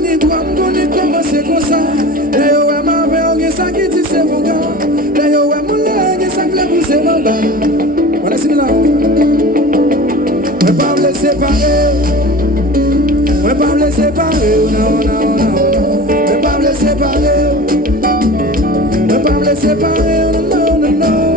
ni toi, on est commencé comme ça. D'ailleurs, ouais, ma mère, on est ça qui dit c'est mon gars. D'ailleurs, ouais, mon leg, ça plaît pour c'est mon gars. Voilà, c'est là. On va pas me laisser séparer. On va pas me laisser séparer. Non, non, non. On va pas me laisser séparer. On va pas me laisser séparer. Non, non, non.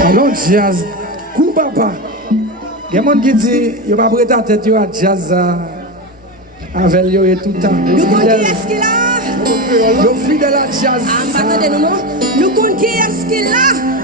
Alors jazz, coup papa. Il y a des gens qui disent, il n'y a pas de tête, il y a jazz avec lui et tout le temps. Nous connaissons qui est-ce qu'il a? Nous fidèles à jazz. Nous connaissons qui est-ce qu'il a?